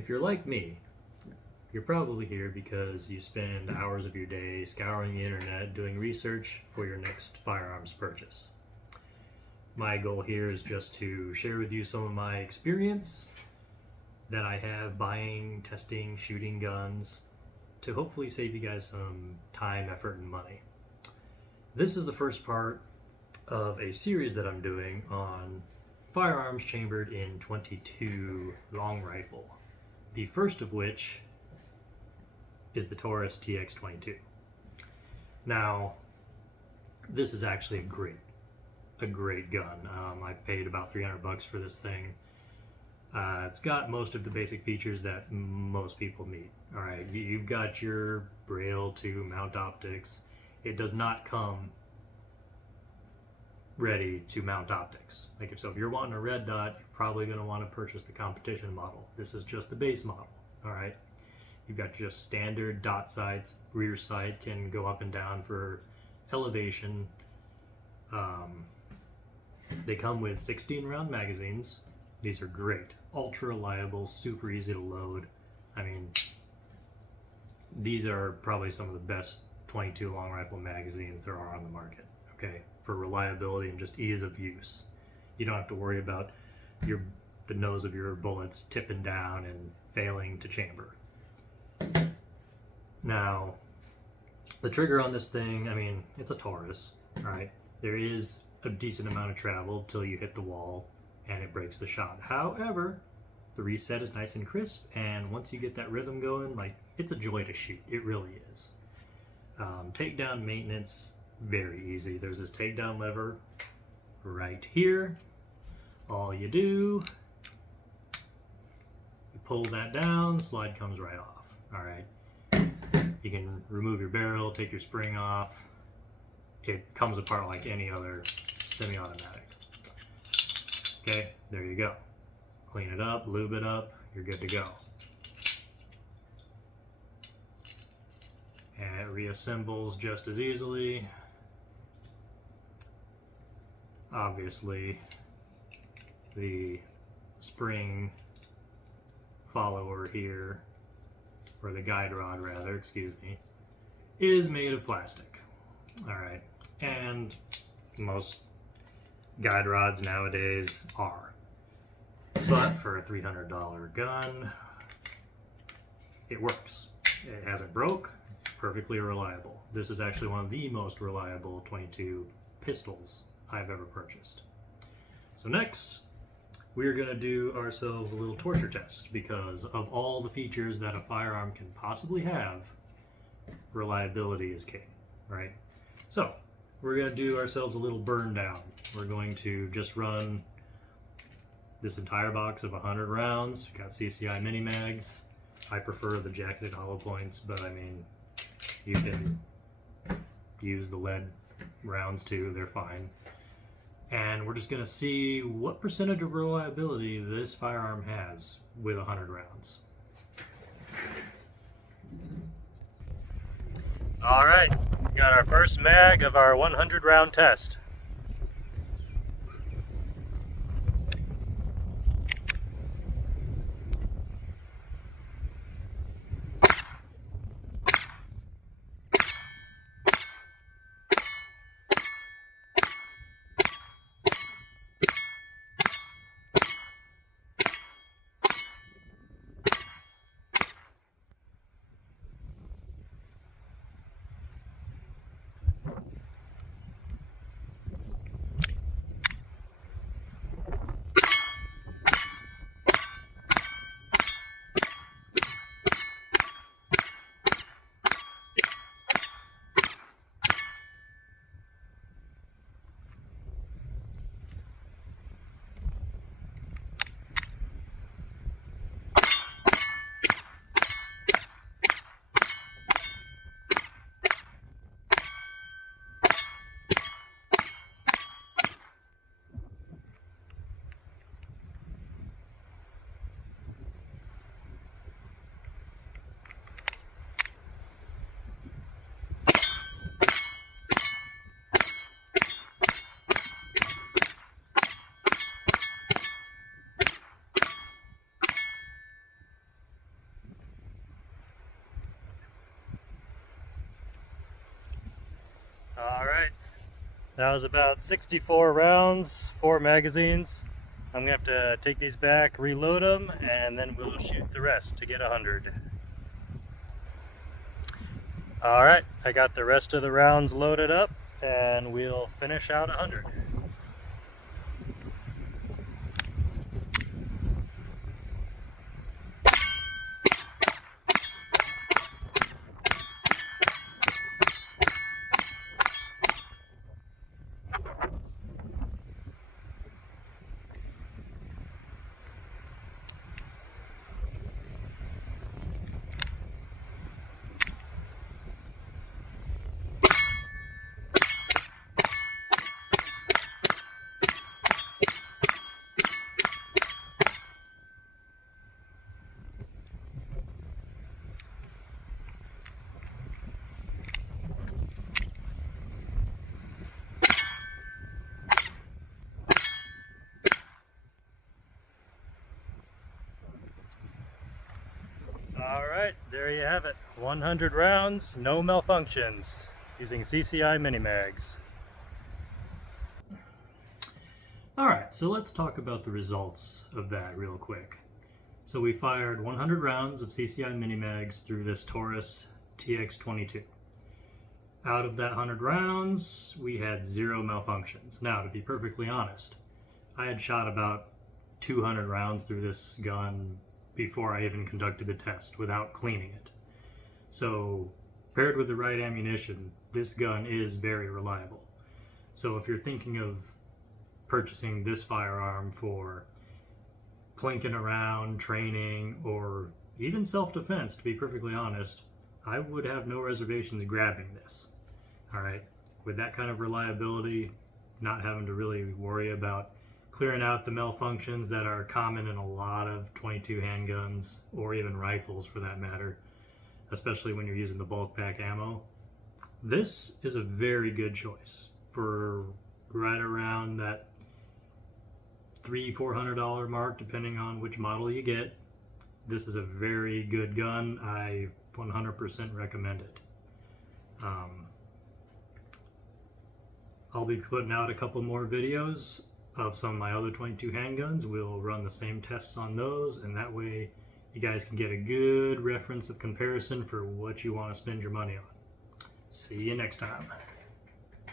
If you're like me, you're probably here because you spend hours of your day scouring the internet doing research for your next firearms purchase. My goal here is just to share with you some of my experience that I have buying, testing, shooting guns to hopefully save you guys some time, effort, and money. This is the first part of a series that I'm doing on firearms chambered in .22 long rifle. The first of which is the Taurus TX22. Now, this is actually a great gun. I paid about 300 bucks for this thing. It's got most of the basic features that most people need. All right, you've got your braille to mount optics. It does not come ready to mount optics. Like if you're wanting a red dot, you're probably going to want to purchase the competition model. This is just the base model. All right, you've got just standard dot sights. Rear sight can go up and down for elevation. They come with 16 round magazines. These are great, ultra reliable, super easy to load. I mean, these are probably some of the best .22 long rifle magazines there are on the market, okay, for reliability and just ease of use. You don't have to worry about the nose of your bullets tipping down and failing to chamber. Now, the trigger on this thing, I mean, it's a Taurus, right? There is a decent amount of travel till you hit the wall and it breaks the shot. However, the reset is nice and crisp, and once you get that rhythm going, like, it's a joy to shoot. It really is. Takedown maintenance, very easy. There's this takedown lever right here. All you do, you pull that down, slide comes right off. All right. You can remove your barrel, take your spring off. It comes apart like any other semi-automatic. Okay, there you go. Clean it up, lube it up, you're good to go. And it reassembles just as easily. Obviously, the spring follower here, or the guide rod rather, excuse me, is made of plastic. All right, and most guide rods nowadays are. But for a $300 gun, it works. It hasn't broke, perfectly reliable. This is actually one of the most reliable .22 pistols I've ever purchased. So next, we're gonna do ourselves a little torture test, because of all the features that a firearm can possibly have, reliability is king, right? So we're gonna do ourselves a little burn down. We're going to just run this entire box of 100 rounds. We've got CCI mini mags. I prefer the jacketed hollow points, but I mean, you can use the lead rounds too, they're fine. And we're just gonna see what percentage of reliability this firearm has with 100 rounds. All right, got our first mag of our 100 round test. That was about 64 rounds, 4 magazines. I'm gonna have to take these back, reload them, and then we'll shoot the rest to get 100. All right, I got the rest of the rounds loaded up, and we'll finish out 100. All right, there you have it. 100 rounds, no malfunctions, using CCI mini mags. All right, so let's talk about the results of that real quick. So we fired 100 rounds of CCI mini mags through this Taurus TX22. Out of that 100 rounds, we had 0 malfunctions. Now, to be perfectly honest, I had shot about 200 rounds through this gun before I even conducted the test without cleaning it. So, paired with the right ammunition, this gun is very reliable. So if you're thinking of purchasing this firearm for plinking around, training, or even self-defense, to be perfectly honest, I would have no reservations grabbing this. All right, with that kind of reliability, not having to really worry about clearing out the malfunctions that are common in a lot of 22 handguns, or even rifles for that matter, especially when you're using the bulk pack ammo. This is a very good choice for right around that $300-400 mark, depending on which model you get. This is a very good gun. I 100% recommend it. I'll be putting out a couple more videos of some of my other 22 handguns. We'll run the same tests on those, and that way you guys can get a good reference of comparison for what you want to spend your money on. See you next time.